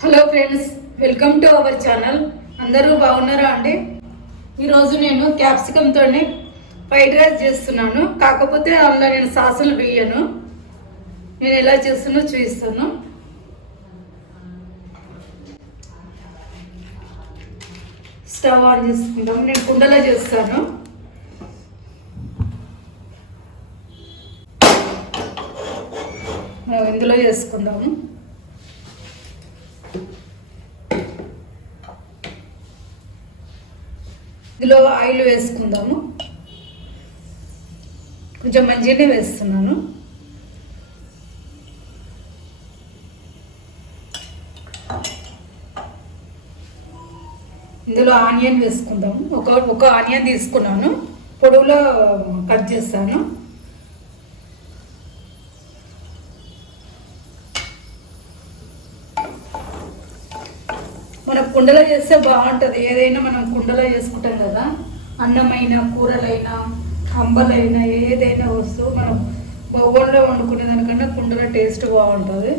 Hello friends welcome to our channel. అందరూ బాగున్నారా అండి? ఈరోజు నేను క్యాప్సికంతో ఫ్రైడ్ రైస్ చేస్తున్నాను. కాకపోతే అందులో నేను సాసులు వేయను. నేను ఎలా చేస్తున్నా చూపిస్తాను. స్టవ్ ఆన్ చేసుకుంటాము నేను కుండలో చేస్తాను. ఇందులో చేసుకుందాము ఇందులో ఆయిల్ వేసుకుందాము. కొంచెం మంచిగానే వేస్తున్నాను. ఇందులో ఆనియన్ వేసుకుందాము. ఒక ఒక ఆనియన్ తీసుకున్నాను. పొడవులో కట్ చేస్తాను. మన కుండలో చేస్తే బాగుంటుంది. ఏదైనా మనం కుండలో చేసుకుంటాం కదా. అన్నమైన కూరలైనా అంబలైనా ఏదైనా వస్తువు మనం బొగ్గల్లో వండుకునే దానికన్నా కుండలో టేస్ట్ బాగుంటుంది.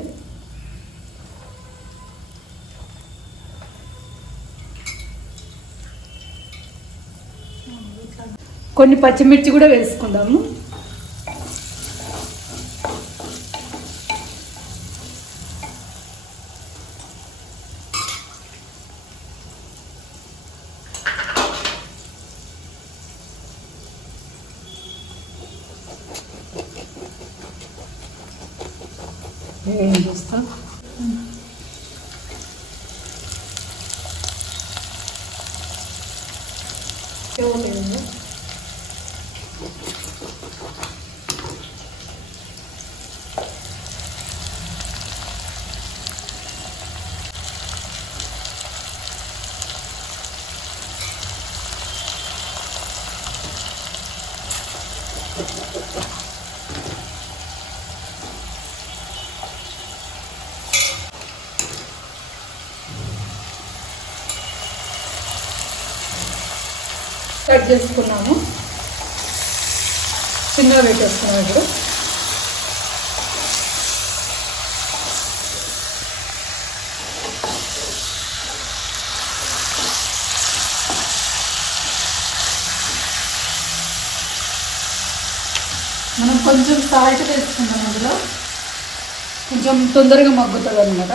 కొన్ని పచ్చిమిర్చి కూడా వేసుకుందాము. ఏం చేస్తాం కట్ చేసుకున్నాము. చిన్నగా పెట్టేసుకున్నాం ఇప్పుడు. మనం కొంచెం సాల్ట్ వేసుకుందాం అందులో కొంచెం తొందరగా మగ్గుతుంది అనమాట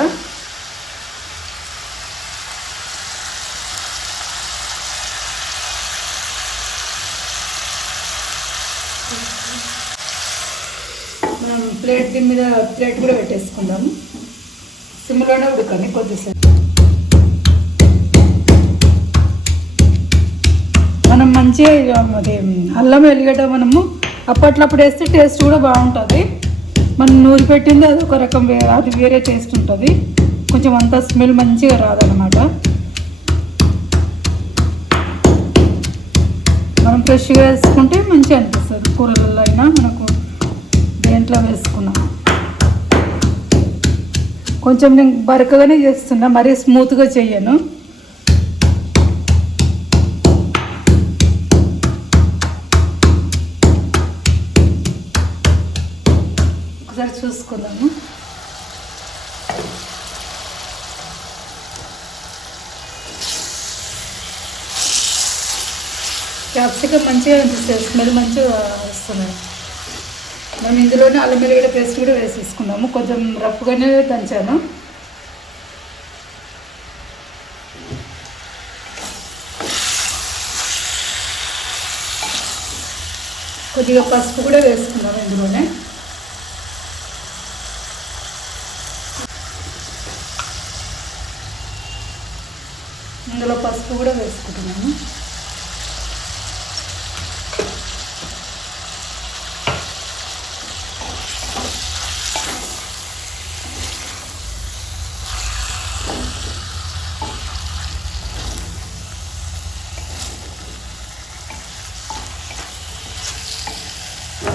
మనం ప్లేట్ దీని మీద ప్లేట్ కూడా పెట్టేసుకుందాము సిమ్లోనే ఉడకండి కొద్దిసేపు. మనం మంచిగా అది అల్లం వెలిగడ్డ మనము అప్పట్లప్పుడు వేస్తే టేస్ట్ కూడా బాగుంటుంది. మనం నూరి పెట్టింది అది ఒక రకం వే అది వేరే టేస్ట్ ఉంటుంది. కొంచెం అంత స్మెల్ మంచిగా రాదనమాట మనం ఫ్రెష్గా వేసుకుంటే మంచిగా అనిపిస్తుంది కూరలలో ఇట్లా వేసుకున్నాం. కొంచెం నేను బరకగానే చేస్తున్నా మరీ స్మూత్గా చెయ్యను ఒకసారి చూసుకుందాము. క్యాప్సికం మంచిగా అనిపిస్తుంది స్మెల్ మంచిగా వస్తున్నాయి మనం ఇందులోనే అల్లం వెల్లిగడ్డ పేస్ట్ కూడా వేసేసుకున్నాము కొంచెం రఫ్గానే దంచాను. కొద్దిగా పసుపు కూడా వేసుకున్నాము ఇందులోనే. ఇందులో పసుపు కూడా వేసుకుంటున్నాము.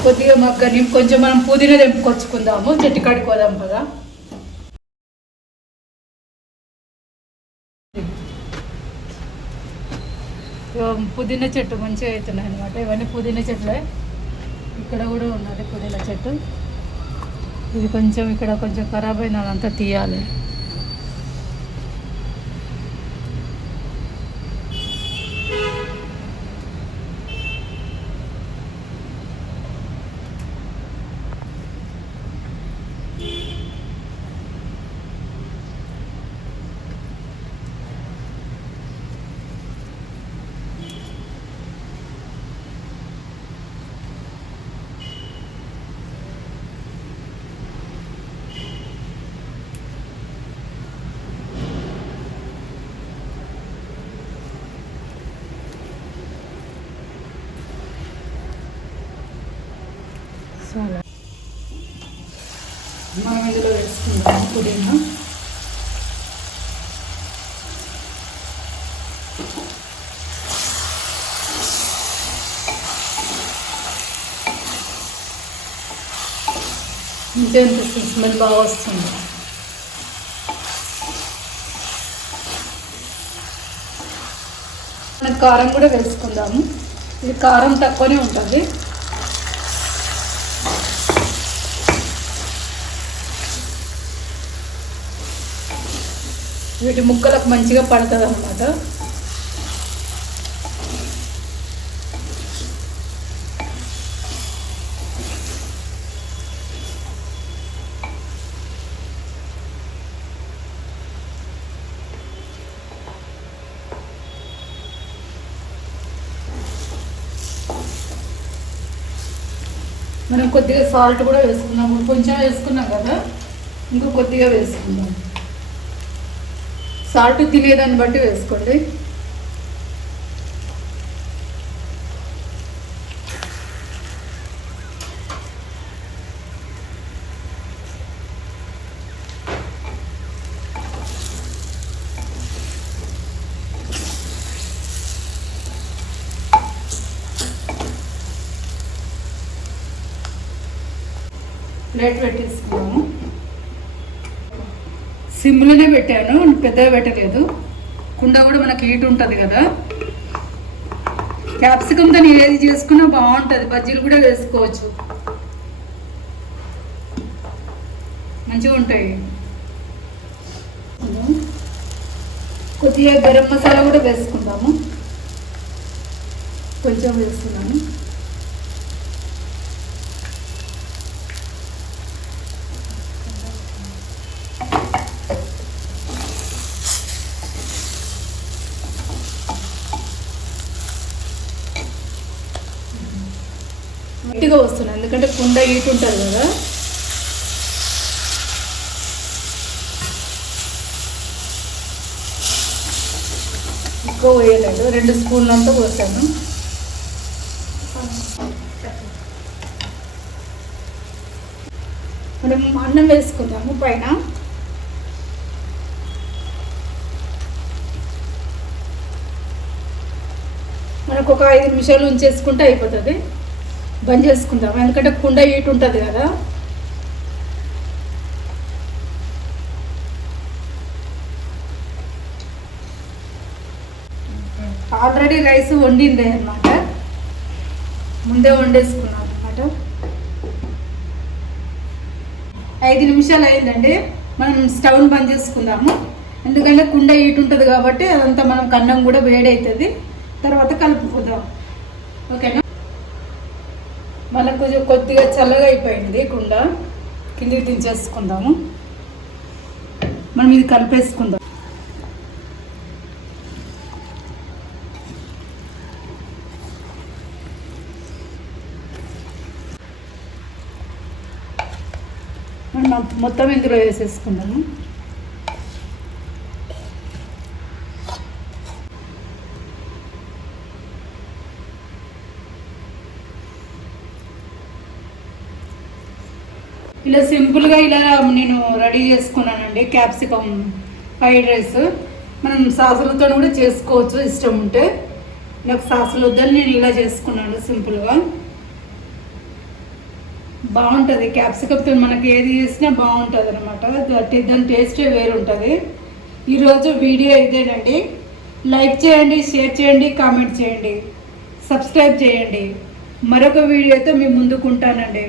కొద్దిగా మగ్గని కొంచెం మనం పుదీనా తెంపుకొచ్చుకుందాము చెట్టు కడుకోదాం కదా. పుదీనా చెట్టు మంచిగా అవుతున్నాయి అనమాట ఇవన్నీ పుదీనా చెట్లే. ఇక్కడ కూడా ఉన్నది పుదీనా చెట్టు. ఇది కొంచెం ఇక్కడ కొంచెం ఖరాబ్ అయిన అదంతా తీయాలి. ఇందులో వేసుకుందాం పుదీనా. ఇంతే అనిపిస్తుంది స్మెల్ బాగా వస్తుంది. కారం కూడా వేసుకుందాము. ఇది కారం తక్కువనే ఉంటుంది. వీటి ముక్కలకు మంచిగా పడుతుంది అన్నమాట. మనం కొద్దిగా సాల్ట్ కూడా వేసుకున్నాము. కొంచెం వేసుకున్నాం కదా? ఇంకో కొద్దిగా వేసుకుందాం. సాల్ట్ తినేదాన్ని బట్టి వేసుకోండి. ప్లేట్ పెట్టేసుకున్నాము. సిమ్లోనే పెట్టాను పెద్దగా పెట్టలేదు. కుండ కూడా మనకి హీట్ ఉంటుంది కదా. క్యాప్సికంతో నేను ఏది చేసుకున్నా బాగుంటుంది. బజ్జీలు కూడా వేసుకోవచ్చు. మంచిగా ఉంటాయి. కొద్దిగా గరం మసాలా కూడా వేసుకుందాము. కొంచెం వేసుకున్నాము గట్టిగా వస్తున్నాయి ఎందుకంటే కుండ కదా. ఎక్కువ వేయలేదు. రెండు స్పూన్లంతా పోసాను. మనం అన్నం వేసుకుందాము పైన. మనకు ఒక ఐదు నిమిషాలు ఉంచేసుకుంటే అయిపోతుంది. బంద్ చేసుకుందాం. ఎందుకంటే కుండ హీట్ ఉంటుంది కదా. ఆల్రెడీ రైస్ వండింది అనమాట ముందే వండేసుకున్నాం అనమాట ఐదు నిమిషాలు అయిందండి. మనం స్టవ్ని బంద్ చేసుకుందాము. ఎందుకంటే కుండ హీట్ ఉంటుంది కాబట్టి అదంతా మనం కన్నం కూడా వేడవుతుంది తర్వాత కలుపుకుందాం. ఓకేనా? మనకు కొంచెం కొద్దిగా చల్లగా అయిపోయింది కుండ. కిందికి దించేసుకుందాము. మనం ఇది కలిపేసుకుందాం. మనం మొత్తం ఇందులో వేసేసుకుందాము. ఇలా సింపుల్గా ఇలా నేను రెడీ చేసుకున్నానండి క్యాప్సికమ్ ఫ్రైడ్ రైస్. మనం సాసులతో కూడా చేసుకోవచ్చు ఇష్టం ఉంటే. నాకు సాసులు వద్దని నేను ఇలా చేసుకున్నాను సింపుల్గా బాగుంటుంది. క్యాప్సికమ్తో మనకి ఏది చేసినా బాగుంటుంది అనమాట దాని టేస్టే వేరు ఉంటుంది ఈరోజు వీడియో ఇదేనండి. లైక్ చేయండి షేర్ చేయండి కామెంట్ చేయండి. సబ్స్క్రైబ్ చేయండి. మరొక వీడియోతో మీ ముందుకుంటానండి